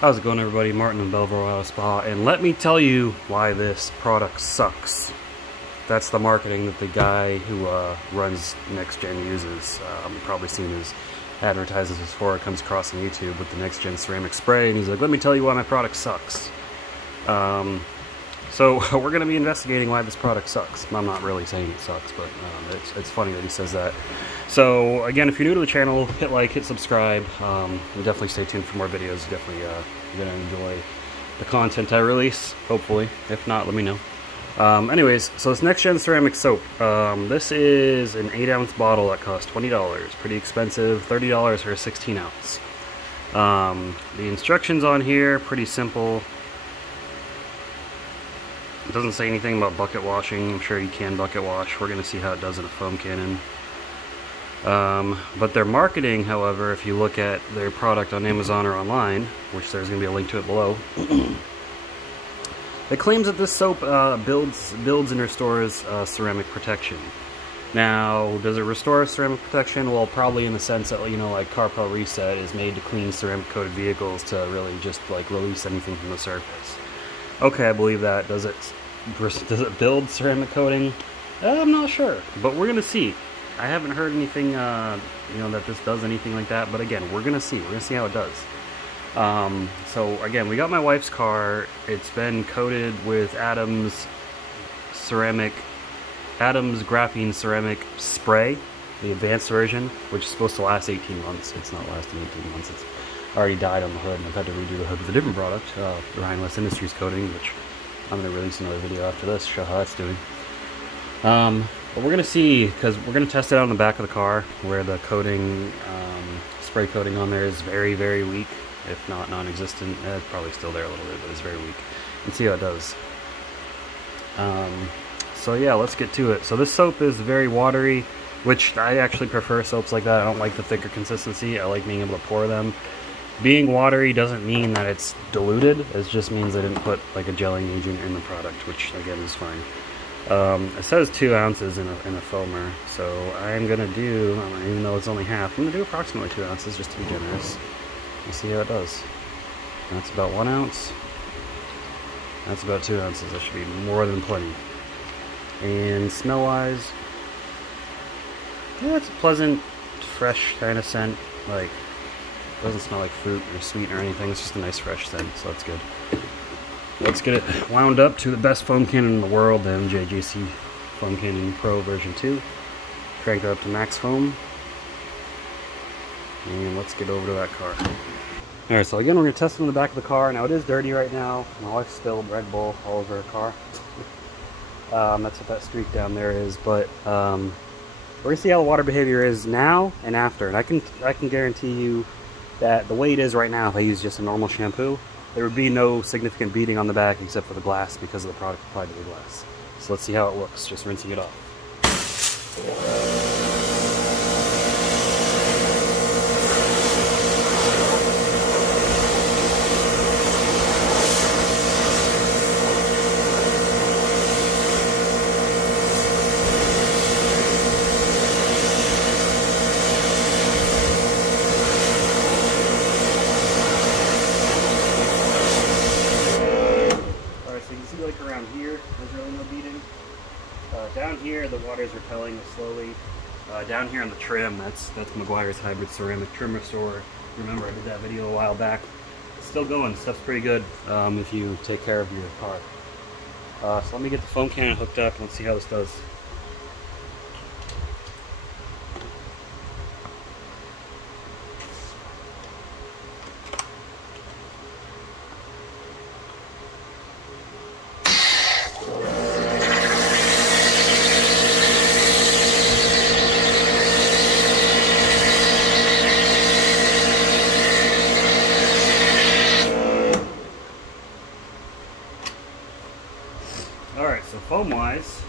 How's it going, everybody? Martin in Belleville Auto Spa, and let me tell you why this product sucks. That's the marketing that the guy who runs Nexgen uses. You've probably seen his advertisements before. It comes across on YouTube with the Nexgen ceramic spray, and he's like, let me tell you why my product sucks. So we're going to be investigating why this product sucks. I'm not really saying it sucks, but it's funny that he says that. So again, if you're new to the channel, hit like, hit subscribe, and definitely stay tuned for more videos. Definitely you're going to enjoy the content I release, hopefully. If not, let me know. Anyways, so this Nexgen ceramic soap, this is an 8-ounce bottle that costs $20. Pretty expensive, $30 for a 16-ounce. The instructions on here, pretty simple. It doesn't say anything about bucket washing. I'm sure you can bucket wash. We're going to see how it does in a foam cannon. But their marketing, however, if you look at their product on Amazon or online, which there's going to be a link to it below, it claims that this soap builds and restores ceramic protection. Now, does it restore ceramic protection? Well, probably in the sense that, you know, like Carpel Reset is made to clean ceramic coated vehicles to really just like release anything from the surface. Okay, I believe that. Does it build ceramic coating? I'm not sure, but we're gonna see. I haven't heard anything, you know, that this does anything like that. But again, we're gonna see. We're gonna see how it does. So again, we got my wife's car. It's been coated with Adams graphene ceramic spray, the advanced version, which is supposed to last 18 months. It's not lasting 18 months. It's already died on the hood, and I've had to redo the hood with a different product, Ryan West Industries coating, which I'm going to release another video after this, show how it's doing. But we're going to see, because we're going to test it out on the back of the car, where the coating, spray coating on there is very, very weak, if not non-existent. It's probably still there a little bit, but it's very weak. And see how it does. So yeah, let's get to it. So this soap is very watery, which I actually prefer soaps like that. I don't like the thicker consistency. I like being able to pour them. Being watery doesn't mean that it's diluted. It just means I didn't put like a gelling agent in the product, which again is fine. It says 2 ounces in a foamer, so I'm gonna do, even though it's only half, I'm gonna do approximately 2 ounces just to be generous. We'll see how it does. That's about 1 ounce. That's about 2 ounces. That should be more than plenty. And smell-wise, yeah, it's a pleasant, fresh kind of scent. Like, it doesn't smell like fruit or sweet or anything. It's just a nice fresh scent, so that's good. Let's get it wound up to the best foam cannon in the world, the MJGC Foam Cannon Pro version 2. Crank it up to max foam. And let's get over to that car. Alright, so again, we're going to test it in the back of the car. Now, it is dirty right now. My wife spilled Red Bull all over her car. That's what that streak down there is, but we're going to see how the water behavior is now and after. And I can guarantee you that the way it is right now, if I use just a normal shampoo, there would be no significant beating on the back except for the glass because of the product applied to the glass. So let's see how it looks, just rinsing it off. Like around here, there's really no beating. Down here, the water is repelling slowly. Down here on the trim, that's Meguiar's Hybrid Ceramic Trim Restore. Remember, I did that video a while back. It's still going. Stuff's pretty good if you take care of your car. So let me get the foam cannon hooked up and let's see how this does. Alright, so foam-wise,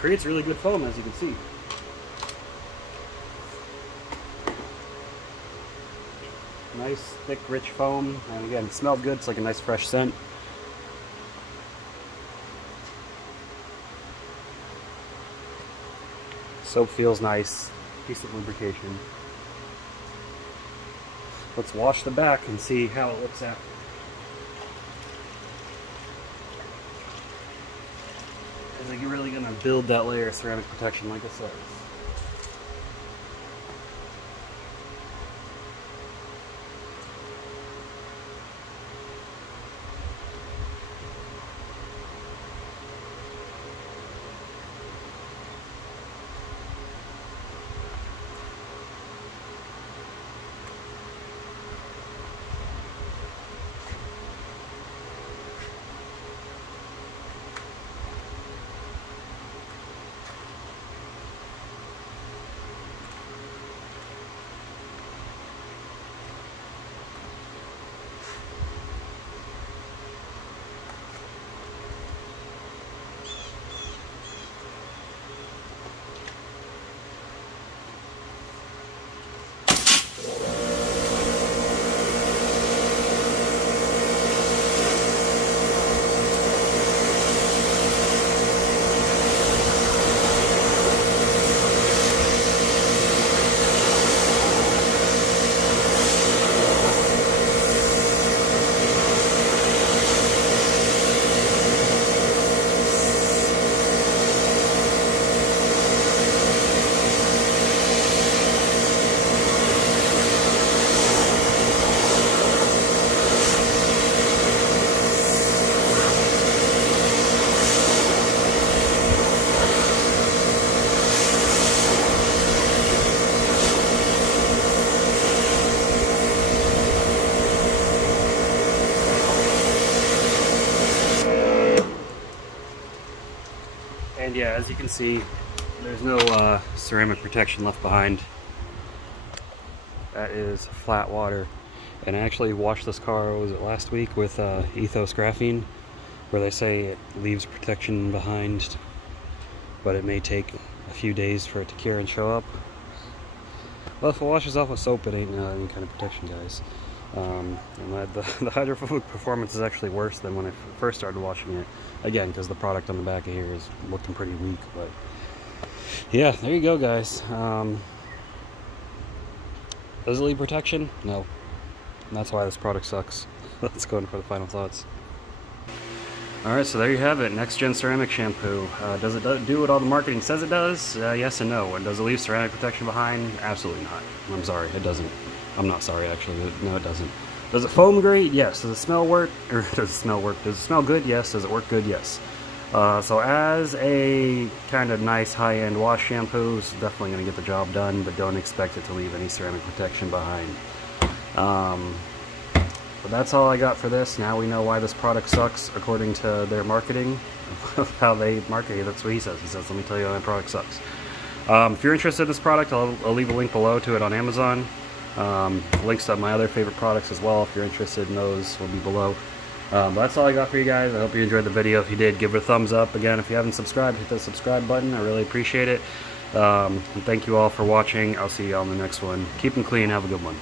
creates really good foam, as you can see. Nice, thick, rich foam, and again, it smells good. It's like a nice, fresh scent. Soap feels nice, decent lubrication. let's wash the back and see how it looks after. Is it really going to build that layer of ceramic protection like it says? And yeah, as you can see, there's no ceramic protection left behind. That is flat water. And I actually washed this car, was it last week, with ethos graphene, where they say it leaves protection behind, but it may take a few days for it to cure and show up. Well, if it washes off with soap, it ain't any kind of protection, guys. And the hydrophobic performance is actually worse than when I first started washing it. Again, because the product on the back of here is looking pretty weak. But yeah, there you go, guys. Does it leave protection? No. And that's why this product sucks. Let's go in for the final thoughts. Alright, so there you have it. Nexgen ceramic shampoo. Does it do what all the marketing says it does? Yes and no. And does it leave ceramic protection behind? Absolutely not. I'm sorry, it doesn't. I'm not sorry, actually. No, it doesn't. Does it foam great? Yes. Does it smell work? Or does it smell work? Does it smell good? Yes. Does it work good? Yes. So as a kind of nice high-end wash shampoo, it's definitely going to get the job done, but don't expect it to leave any ceramic protection behind. But that's all I got for this. Now we know why this product sucks according to their marketing, how they market it. That's what he says. He says, let me tell you why my product sucks. If you're interested in this product, I'll leave a link below to it on Amazon. Links to my other favorite products as well, if you're interested in those, will be below. But that's all I got for you guys. I hope you enjoyed the video. If you did, give it a thumbs up. Again, if you haven't subscribed, hit the subscribe button. I really appreciate it. And thank you all for watching. I'll see you on the next one. Keep them clean. Have a good one.